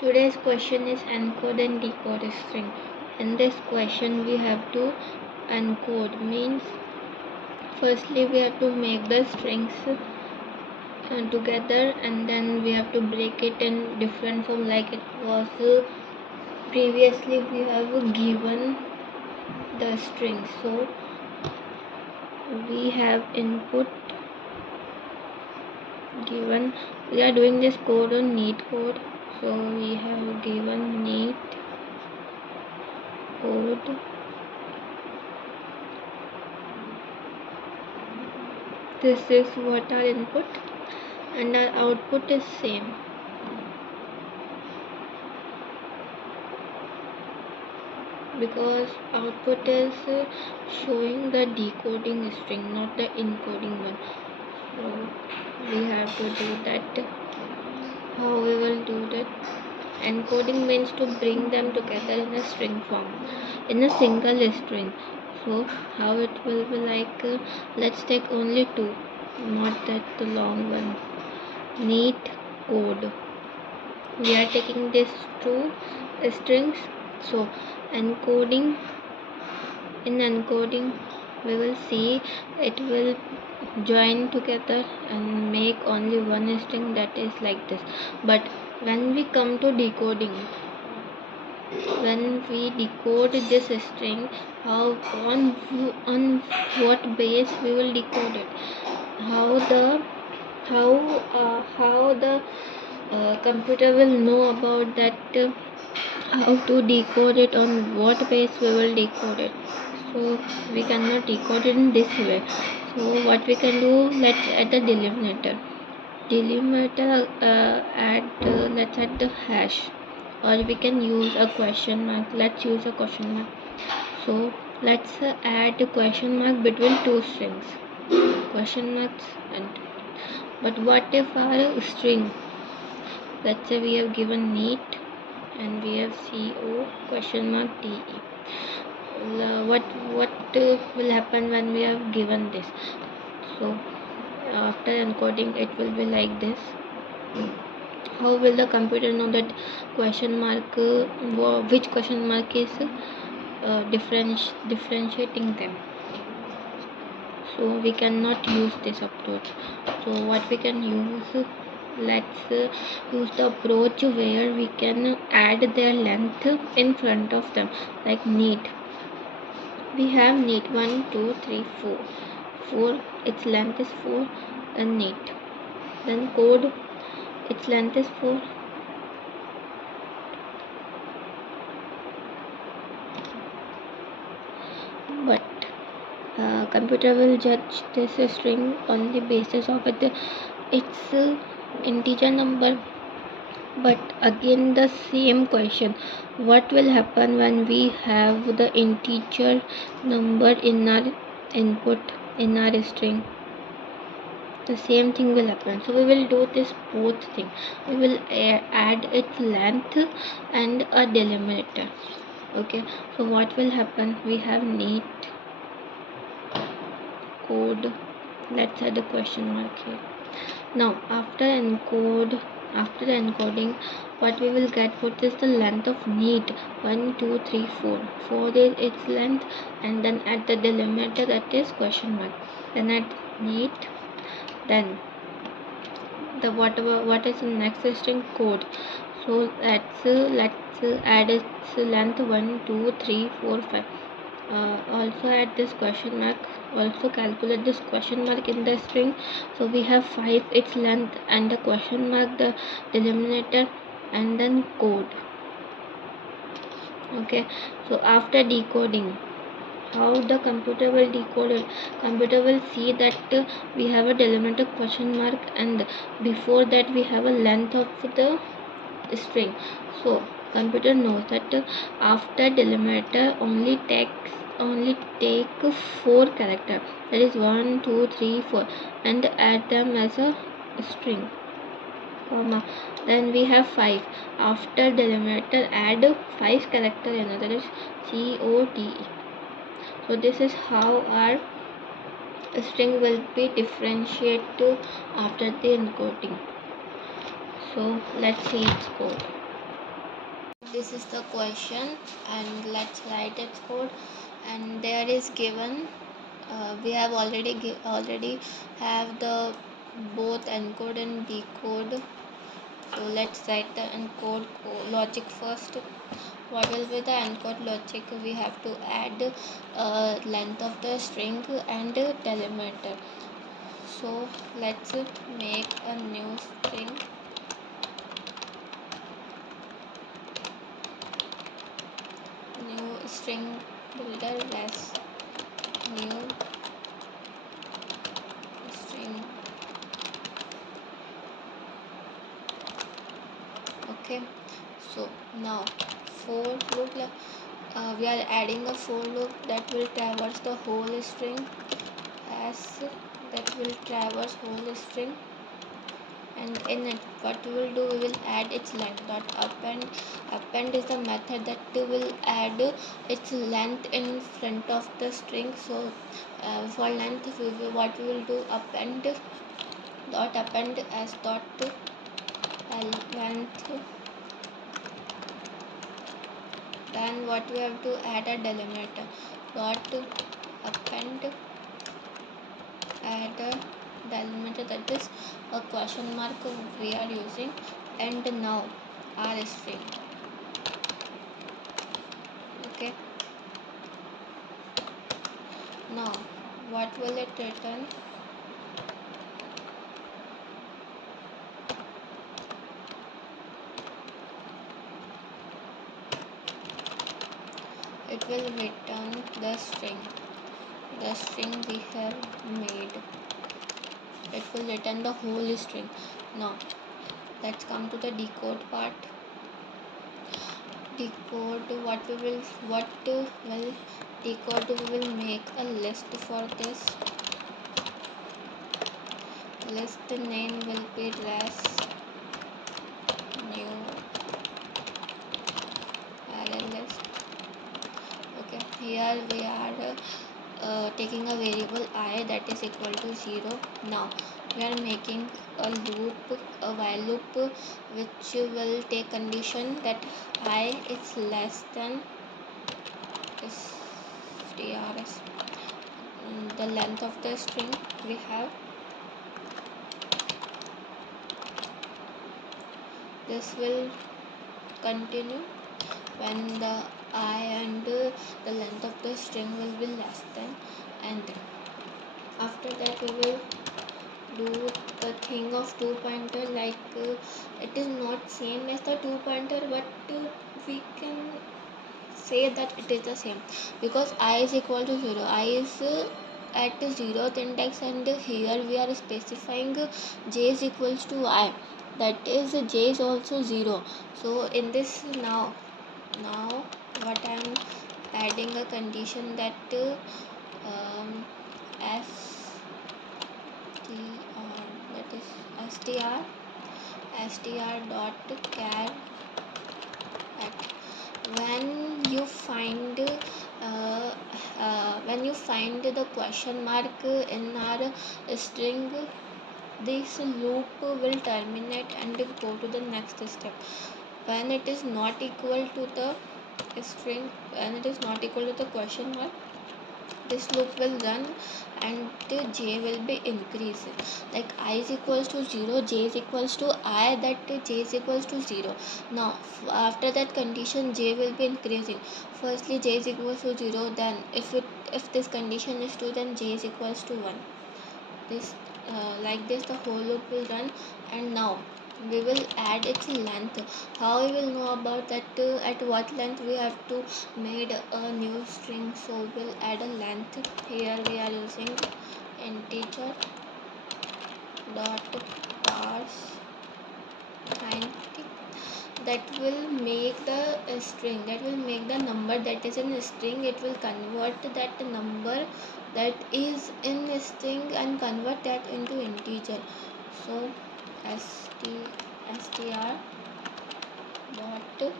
Today's question is encode and decode a string. In this question we have to encode, means firstly we have to make the strings together, and then we have to break it in different form like it was previously we have given the string. So we have input given, we are doing this code on Neetcode, so we have given Neetcode. This is what our input, and our output is same. Because output is showing the decoding string, not the encoding one. So we have to do that. How we will do that? Encoding means to bring them together in a string form, in a single string. So how it will be like, let's take only two, not that long one. Neetcode. We are taking these two strings. So encoding, in encoding we will see it will join together and make only one string, that is like this. But when we come to decoding, when we decode this string, how on what base we will decode it, how the computer will know about that, how to decode it, on what base we will decode it. So we cannot decode it in this way. So what we can do, let's add the delimiter. Let's add the hash, or we can use a question mark. Let's use a question mark. So let's add a question mark between two strings, question marks. And but what if our string, let's say we have given neat and we have co question mark de, what will happen when we have given this? So after encoding it will be like this. How will the computer know that question mark, which question mark is differentiating them? So we cannot use this approach. So what we can use, let's use the approach where we can add their length in front of them, like neat. We have neat 1 2 3 4, its length is 4, and neat. Then code, its length is 4. But computer will judge this string on the basis of its integer number. But again the same question, what will happen when we have the integer number in our input, in our string? The same thing will happen. So we will do this both thing. We will add its length and a delimiter. Okay, so what will happen, we have neat code, let's add a question mark here. Now after encoding, what we will get, what is the length of neat, 1 2 3 4. 4 is its length, and then at the delimiter, that is question mark. Then at neat, then the what is the next string, code. So let's add its length 1 2 3 4 5. Also add this question mark, also calculate this question mark in the string. So we have 5 its length, and the question mark, the delimiter, and then code. Okay, so after decoding, how the computer will decode it? Computer will see that we have a delimiter, question mark, and before that we have a length of the string. So computer knows that after delimiter only take 4 character, that is 1 2 3 4, and add them as a string, comma. Then we have 5. After delimiter add 5 character, another is code. So this is how our string will be differentiated after the encoding. So let's see its code. this is the question, and let's write its code. And there is given we have already have the both encode and decode. So let's write the encode logic first. What will be the encode logic? We have to add length of the string and delimiter. So let's make a new string. New string builder less new string. Okay, so now for loop we are adding a for loop that will traverse the whole string, as that will traverse whole string. And in it, what we will do, we will add its length dot append is the method that will add its length in front of the string. So for length what we will do, append as dot length. Then what we have to add a delimiter dot append add a delimiter, that is a question mark we are using. And now our string. Okay, now what will it return? It will return the string we have made. It will return the whole string. Now let's come to the decode part. Decode, what will decode, we will make a list for this. List name will be res new array list. Okay, here we are taking a variable I that is equal to 0. Now we are making a while loop, which will take condition that I is less than strs, the length of the string we have. This will continue when the I and the length of the string will be less than, and after that we will do the thing of two pointer, like it is not same as the two pointer, but we can say that it is the same, because I is equal to 0. I is at 0th index, and here we are specifying j is equals to I, that is j is also 0. So in this now what I am adding a condition that that is str dot char at when you find the question mark in our string, this loop will terminate and go to the next step. When it is not equal to the string, when it is not equal to the question mark, this loop will run and j will be increasing, like I is equals to 0, j is equals to I, that j is equals to 0. Now after that condition, j will be increasing. Firstly j is equals to 0, then if this condition is true, then j is equals to 1. This like this the whole loop will run. And now we will add its length. How we will know about that, at what length we have to made a new string? So we'll add a length. Here we are using integer dot parse 90, that will make the string, that will make the number that is in a string, it will convert that number that is in a string and convert that into integer. So str dot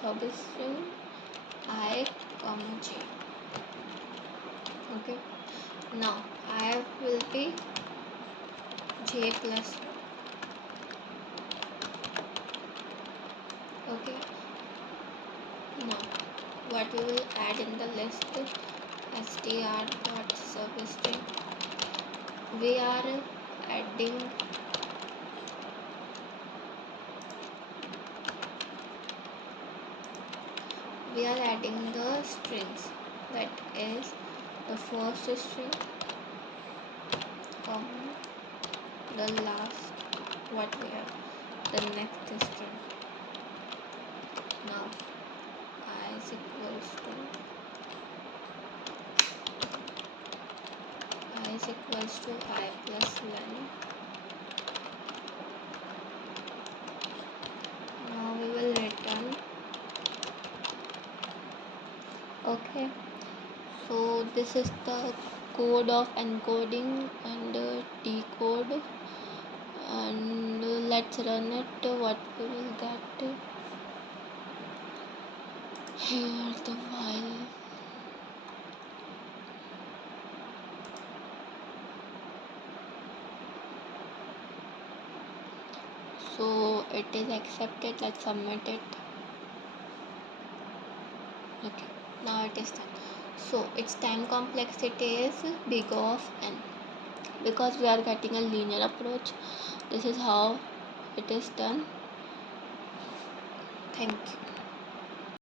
substring I, j. Okay, now I will be j plus 1. Okay, now what we will add in the list, str dot substring. We are adding the strings, that is the first string, comma, the last what we have, the next string. Now I is equals to I plus len. Now we will return. Okay, so this is the code of encoding and decode, and let's run it. What we will get here, the while. So it is accepted. Let's submit it. Okay, now it is done. So its time complexity is big of n, because we are getting a linear approach. This is how it is done. Thank you.